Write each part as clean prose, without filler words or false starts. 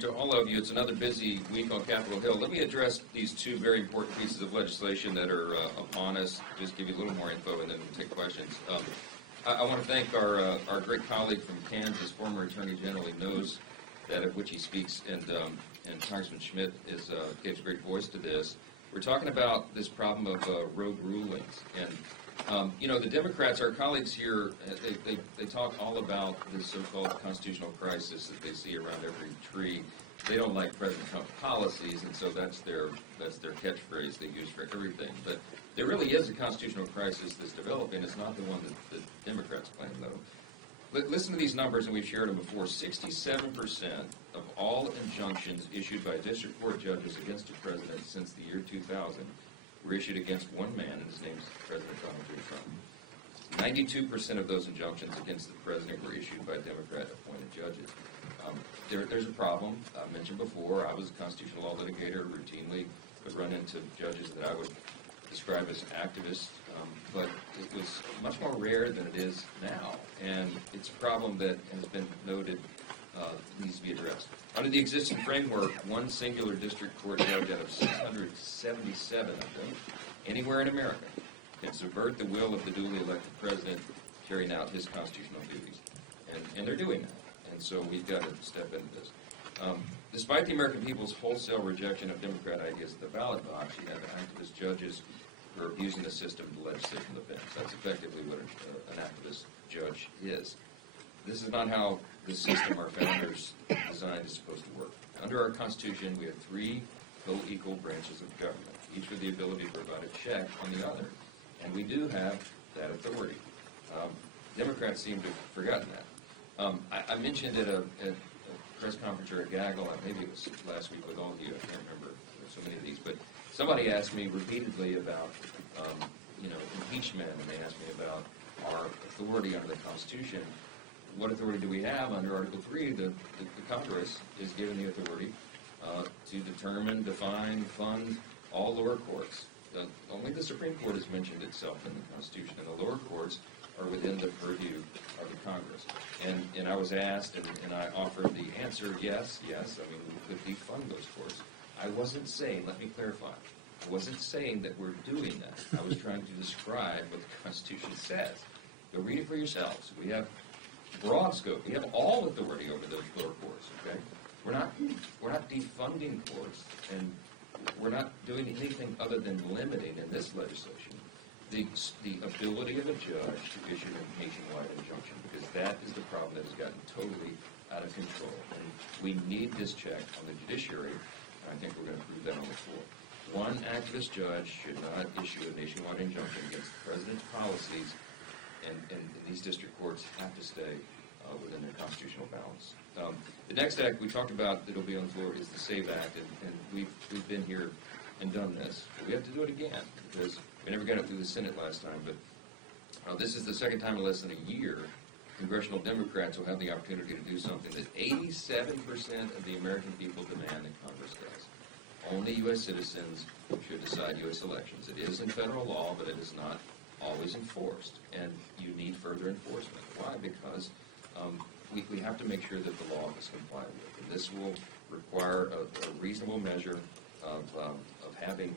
To all of you, it's another busy week on Capitol Hill. Let me address these two very important pieces of legislation that are upon us. Just give you a little more info and then we'll take questions. I want to thank our great colleague from Kansas, former Attorney General. He knows that of which he speaks, and Congressman Schmidt gives great voice to this. We're talking about this problem of rogue rulings, and the Democrats, our colleagues here, they talk all about this so-called constitutional crisis that they see around every tree. They don't like President Trump's policies, and so that's their catchphrase they use for everything. But there really is a constitutional crisis that's developing. It's not the one that the Democrats claim, though. Listen to these numbers, and we've shared them before. 67% of all injunctions issued by district court judges against the president since the year 2000 were issued against one man, and his name's President Donald J. Trump. 92% of those injunctions against the president were issued by Democrat-appointed judges. There's a problem. I mentioned before, I was a constitutional law litigator, routinely would run into judges that I would describe as activists, but it was much more rare than it is now, and it's a problem that has been noted needs to be addressed. Under the existing framework, one singular district court judge out of 677 of them, anywhere in America, can subvert the will of the duly elected president carrying out his constitutional duties. And they're doing that. And so we've got to step into this. Despite the American people's wholesale rejection of Democrat ideas at the ballot box, you have activist judges who are abusing the system to legislate from the bench. That's effectively what an activist judge is. This is not how the system our founders designed is supposed to work. Under our Constitution, we have three co-equal branches of government, each with the ability to provide a check on the other. And we do have that authority. Democrats seem to have forgotten that. I mentioned at a press conference or a gaggle, maybe it was last week with all of you, I can't remember, there's so many of these, but somebody asked me repeatedly about impeachment, and they asked me about our authority under the Constitution. What authority do we have? Under Article 3, the Congress is given the authority to determine, define, fund all lower courts. Only the Supreme Court has mentioned itself in the Constitution, and the lower courts are within the purview of the Congress. And I was asked, and I offered the answer, yes, I mean, we could defund those courts. I wasn't saying, let me clarify, I wasn't saying that we're doing that. I was trying to describe what the Constitution says. Go read it for yourselves. We have broad scope. We have all authority over those lower courts, okay? We're not defunding courts, and we're not doing anything other than limiting in this legislation the ability of a judge to issue a nationwide injunction, because that is the problem that has gotten totally out of control. And we need this check on the judiciary, and I think we're going to prove that on the floor. One activist judge should not issue a nationwide injunction against the president's policies, and these district courts have to stay within their constitutional balance. The next act we talked about that will be on the floor is the SAVE Act, and we've been here and done this. But we have to do it again, because we never got it through the Senate last time, but this is the second time in less than a year congressional Democrats will have the opportunity to do something that 87% of the American people demand that Congress does. Only U.S. citizens should decide U.S. elections. It is in federal law, but it is not always enforced, and you need further enforcement. Why? Because we have to make sure that the law is complied with, and this will require a reasonable measure of having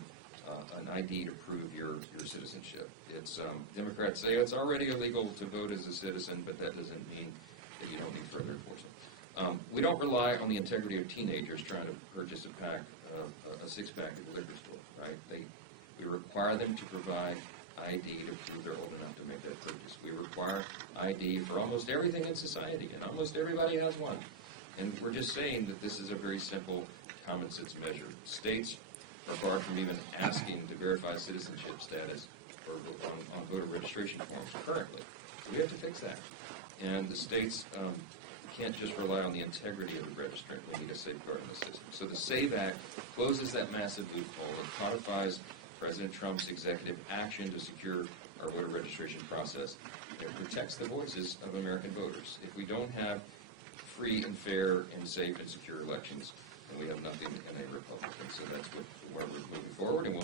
an ID to prove your citizenship. It's Democrats say it's already illegal to vote as a citizen, but that doesn't mean that you don't need further enforcement. We don't rely on the integrity of teenagers trying to purchase a six-pack at the liquor store, right? We require them to provide ID to prove they're old enough to make that purchase. We require ID for almost everything in society, and almost everybody has one. And we're just saying that this is a very simple common sense measure. States are barred from even asking to verify citizenship status on voter registration forms currently. So we have to fix that. And the states can't just rely on the integrity of the registrant. We need a safeguard in the system. So the SAVE Act closes that massive loophole. It codifies President Trump's executive action to secure our voter registration process. It protects the voices of American voters. If we don't have free and fair and safe and secure elections, then we have nothing in a republic. And so that's where we're moving forward, and we'll